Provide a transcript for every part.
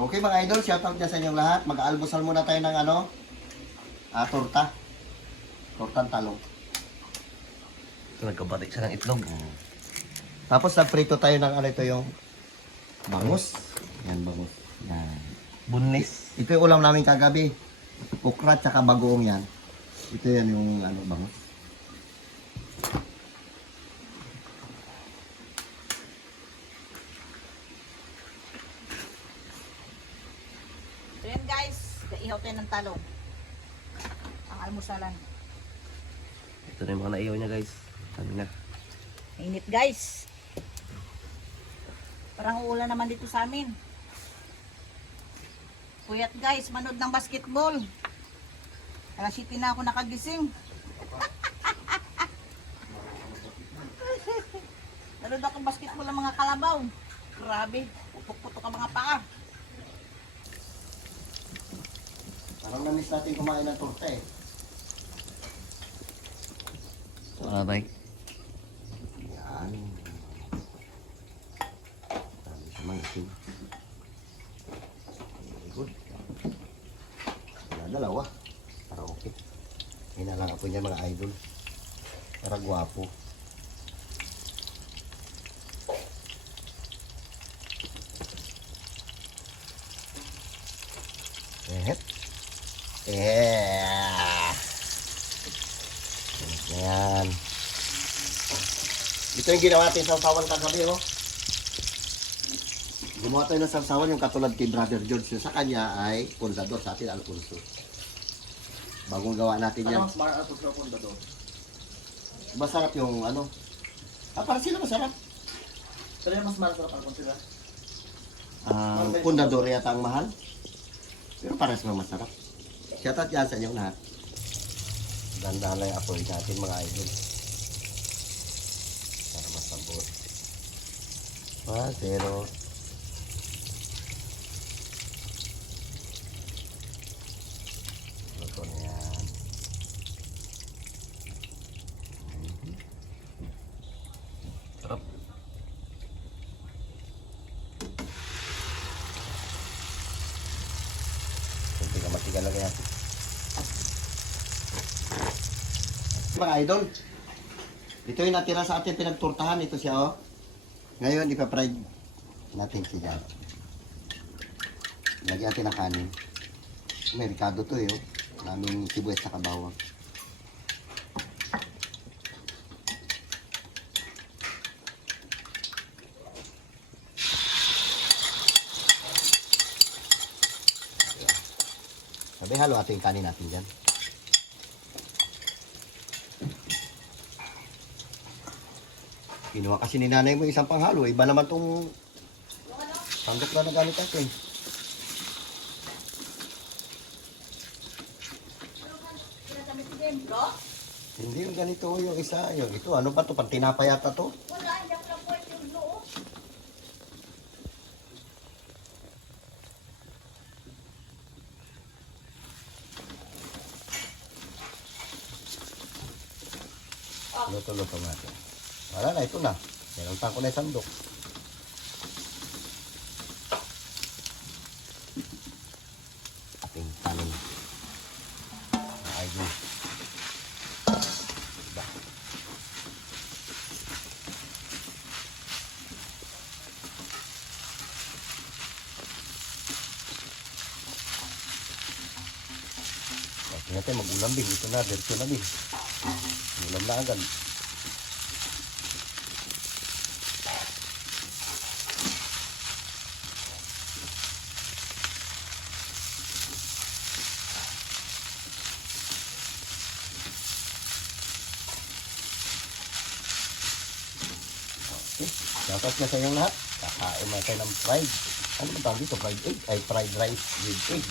Okay mga idol, shoutout niya sa inyong lahat. Mag-aalmusal muna tayo ng torta. Tortang talong. Nagkabalik siya ng itlog. Tapos nagprito tayo ng ito yung bangus. Yan bangus. Yan. Bunlis. Ito yung ulam namin kagabi. Okra tsaka bagoong yan. Ito yan yung bangus. So yan guys, ihaw tayo ng talong. Ang almusalan. Ito na yung mga naiyaw niya guys. Sabi na. Mainit guys. Parang uulan naman dito sa amin. Puyat guys, manood ng basketball. Alas 7 na ako nakagising. Nanood ako basketball ng mga kalabaw. Grabe, putok-putok ang mga paa. Parang na-miss natin kumain ng torta eh. Wala ba? Yan. Dami siya mga itim. Very good. Wala dalawa. Para okay. Hinalang ako niya mga idol. Para gwapo. Yeah. Ayan. Ito yung ginawa natin sa sawan kagabi, oh. Gumawa tayo ng sarsawan yung katulad kay Brother George. Sa kanya ay pundador, sa atin alfonso. Bagong gawa natin yan. Ano mas mahal ito sa pundador? Masarap yung para sila masarap. Pero yung mas mahal sa pundador sila? Pundador yata ang mahal. Pero parang sila masarap. Shoutout yan sa inyong lahat. Ganda lang yung apoy natin mga idol. Para masabot. Pero luto na yan. Sarap. Kunti ka matigal lang yan. Mga idol, ito yung natira sa ating pinagturtahan. Ito siya, oh. Ngayon, ipapride natin siya. Lagyan natin ng kanin. May ricado to, eh, oh. Naming sibuyas sa bawang. Sabi, halo ating kanin natin dyan. Kinuha kasi ni nanay mo isang panghalo. Iba naman tong sandok na nagamit natin. Hindi yung ganito yung isa. Yung ito, ano ba to? Pang tinapay yata to? Wala, hindi ako lang po yung loo. Luto-luto natin. Wala na, ito na. Sinuntan ko na yung sandok. Ating kanin. Ayun. Diba? Ito natin mag-ulam din. Ito na, diretso na din. Ulam na agad. Shoutout na sa inyong lahat. Kakain na tayo ng fried. Ano ba tawag dito? Fried egg? Ay, fried rice with egg.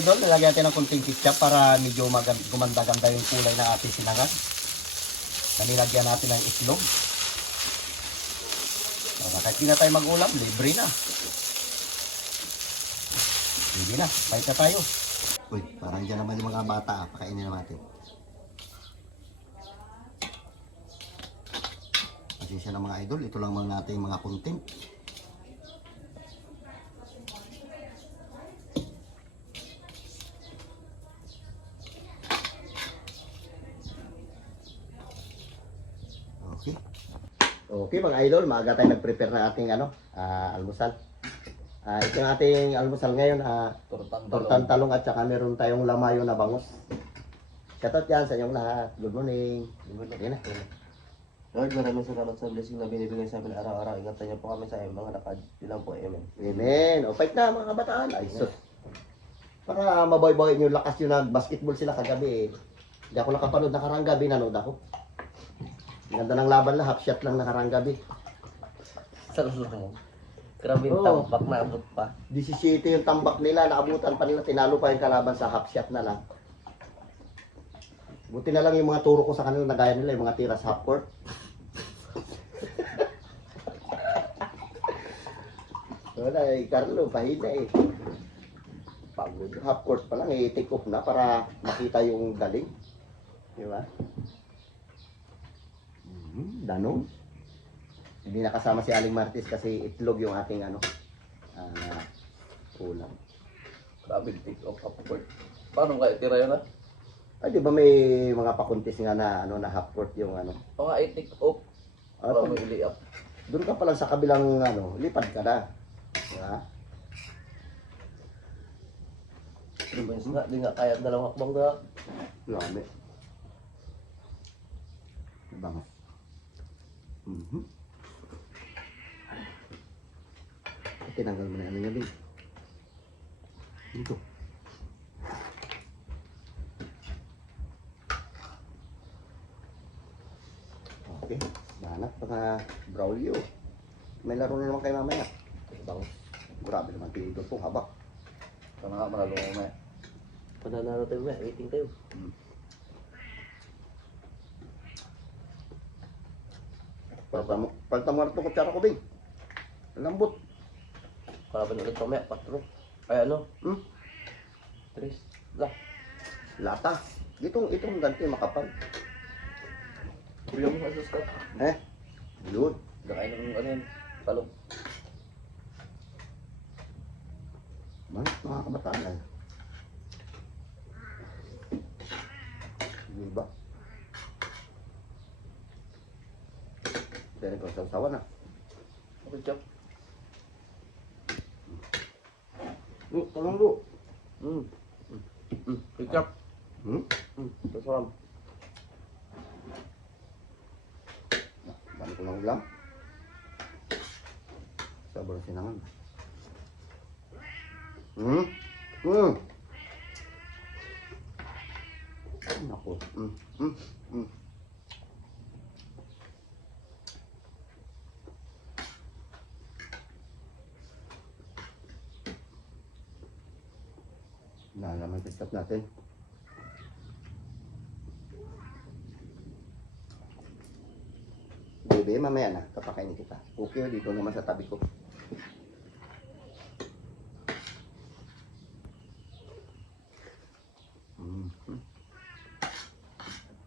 Idol, nilagyan natin ng kunting ketchup para medyo gumanda-ganda yung kulay ng ating sinangag. Nilagyan natin ng itlog. Kahit di na tayo mag-ulam, libre na. Hindi na, fight na tayo. Uy, parang dyan naman yung mga bata. Pakainin naman natin. Pasensya na mga idol, ito lang mga nating mga content. Okay. Okay mga idol, maaga tayo nag-prepare ng ating almusal. Ito yung ating almusal ngayon, tortang talong at saka meron tayong lamayo na bangus. Shoutout yan sa inyong lahat. Good morning. Yan na. Lord, maraming salamat sa blessing na binibigay sa amin araw-araw. Ingatan niyo po kami sa aming mga lakad. Yun lang po, amen. Amen. O, fight na mga kabataan. Ay, sus. Para maboy-boy yung lakas yung nag-basketball sila kagabi eh. Hindi ako nakapanood, nakarang gabi nanood ako. Ang ganda ng laban lang, half shot lang nakarang gabi. Sarap lang. Grabe yung Oo. tambak na abot pa. 17 yung tambak nila, naabutan pa nila, tinalo pa yung kalaban sa half shot na lang. Buti na lang yung mga turo ko sa kanila, nagaya nila yung mga tira sa half court. Wala eh, Carlo, pahina eh. Pagod. Half court pa lang eh, take off na para makita yung galing. Di ba? Danong. Hindi nakasama si Aling Martis kasi itlog yung ating ulam. Grabe, take off upward. Paano kaya tira yun ah? Ay, di ba may mga pakuntis nga na na half court yung O nga, i-take off. Para mo ili-up. Doon ka pa lang sa kabilang lipad ka na. Diba? Yung ba nga, di nga kaya dalawang hakbang na. Lami. Bangas. Tinanggal mo na ano niya, Bing. Ito. Okay. Banat, mga Braulio. May laro na naman kayo mamaya. Bang. Grabe naman pinito po, habak. Sana nga, manalo mo may. Pananalo tayo ba? Waiting tayo. Pagtamuarto ko tsara ko, Bing. Lambot. Kalaban ulit pamaya, 4. Ay ano? Hmm? 3. Lah. Lata. Itong ganti makapal. Kuya mo sa Scott. Yun. Nakain ng ano yun, talong. Manit mga kabataan ay. Diba? Dahil ko sa na. Okay, chop. Talong lo. Ketchup. Masarap. Dami ko ng ulam. Sabor sinangan. Naku. Nalaman ketchup natin. Bebe, mamaya na. Kapakainin kita. Okay, dito naman sa tabi ko.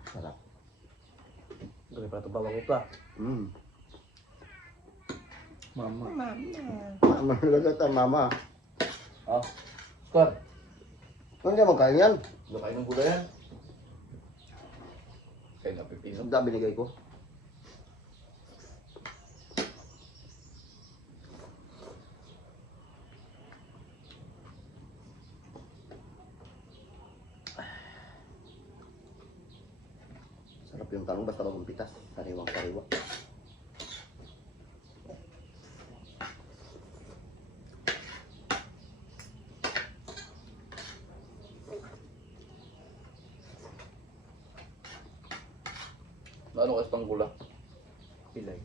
Sarap. Gawin pa ito bawang ito ah. Mama. Mama, nagagata, mama. Ah, Scott. Ano niya magkain yan? Nakain ng gulay yan. Kaya na pipino. Ang dami binigay ko. Sarap yung talong basta bagong pitas. Sariwang sariwa. Ano kasi pang gula? Pilay.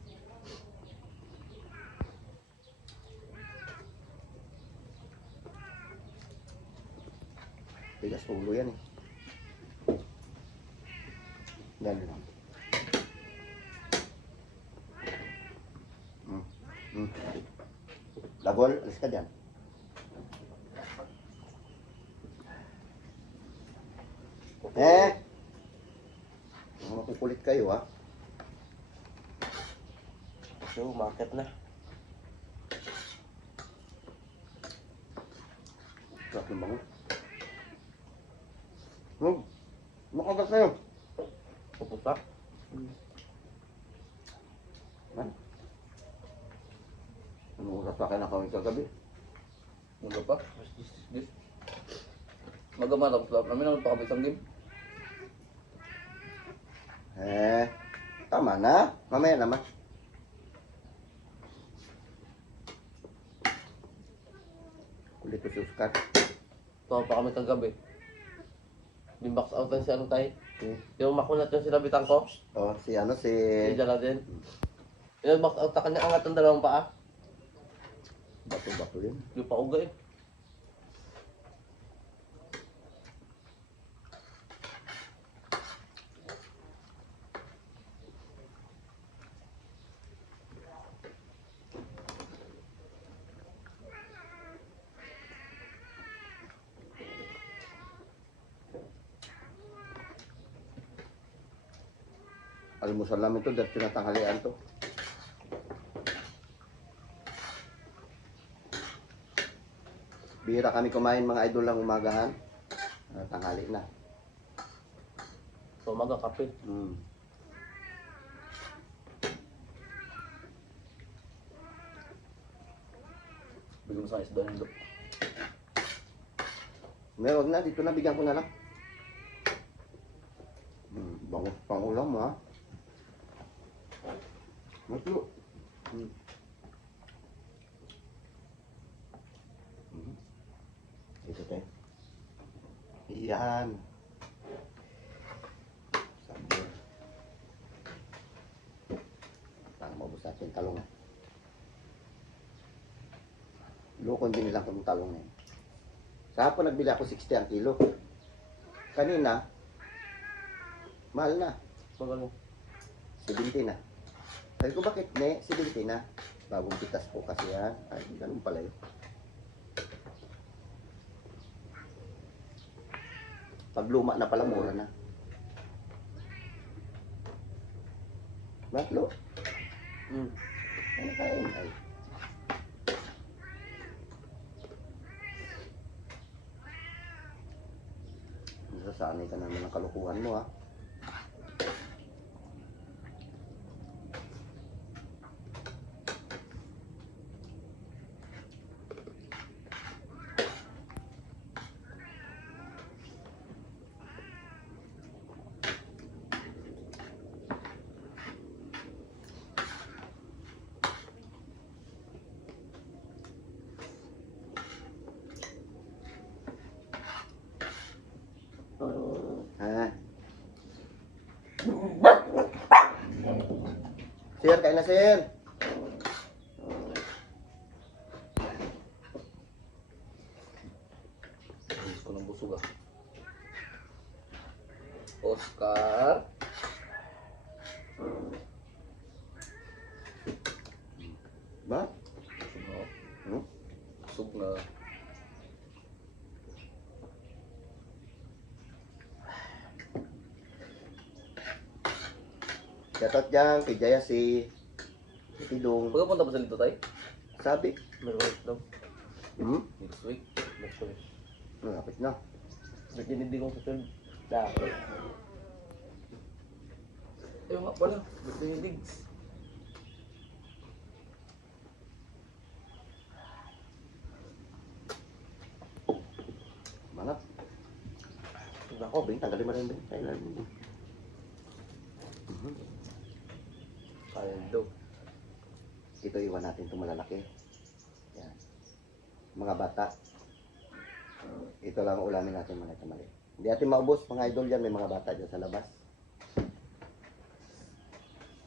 Tigas ulo yan eh. Dali lang. Lagol, alis ka dyan. Makukulit kayo ha. Umakit na. Sarap ng bangus. Makagat na yun. Pupusa. Ano oras pa kayo nakawin kagabi? Ano pa? This. Magama tapos lahat namin ang pakabit ang game. Tama na. Mamaya naman. Kulit ko si Oscar. Tuwa pa kami kagabi. Di-box out lang si ano tayo. Yung makunat yung sinabitan ko. Oh, si ano, si... Si Jala din. Yung box out na kanya angat ang dalawang paa. Bato-bato yun. Yung pauga eh. Almusal namin to, dahil tinatanghalian to. Bihira kami kumain mga idol lang umagahan. Tanghali na. So umaga kape. Bigyan mo sa isda yung dok. May wag na, dito na, bigyan ko na lang. Bangus pang ulam ha. Maslo. Ito tayo. Iyan. Sabi. Para maubos natin talong. Lukon din nilang kung talong na yun. Sa hapon nagbili ako 60 ang kilo. Kanina, mahal na. Magano? 70 na. Sabi ko, bakit ne? 70 na. Bagong pitas po kasi yan. Ay, ganun pala yun. Pag luma na pala, mura na. Batlo? Ano kain? Ay. Nasasanay ka naman ng kalukuhan mo ha. Ha? Sir, kain na sir. Gusto ko ng busog ah. Oscar. Ba? Busog na. Hmm? Busog na. Shoutout dyan kay Jaya si Tidong. Pagkapunta ba sa lito tayo? Sabi. Meron daw. Next week. Next week. Malapit na. Nagdinindi kong susunod. Dahil. Ayun nga pala. Gusto yung digs. Manap. Ako, Bing, tanggalin mo rin, Bing. Kailan mo. kaldo. Ito iwan natin itong malalaki. Yan. Mga bata. Ito lang ang ulamin natin mga kamali. Hindi natin maubos mga idol yan. May mga bata dyan sa labas.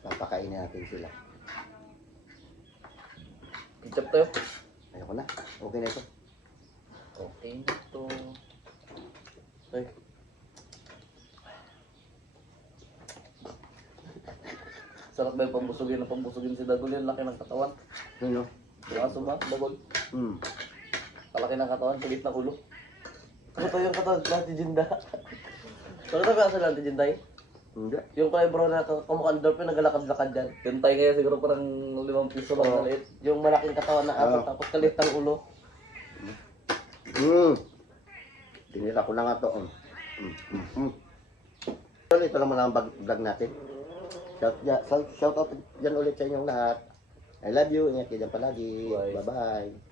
Papakainin natin sila. Ketchup tayo. Ayoko na. Okay na ito. Okay. Ito. Ay, Sarap ba yung pambusugin na pambusugin si Dagol yun? Laki ng katawan. Ano? Kaso ba, Dagol? Kalaki ng katawan, kulit na ulo. ano to yung katawan? Lahat Jinda. Ano to yung katawan? Lahat Jinda eh? Hindi. Yung kulay brown na kamukha ng dolphin, naglalakad-lakad dyan. Yung tayo kaya siguro parang 5 piso lang So, maliit. yung malaking katawan na aso, Oo. tapos kalit ang ulo. Tinira ko na nga to. So, ito lang muna ang vlog natin. Shout out dyan ulit sa inyong lahat. I love you. Ingat kayo dyan palagi. Bye. Bye-bye.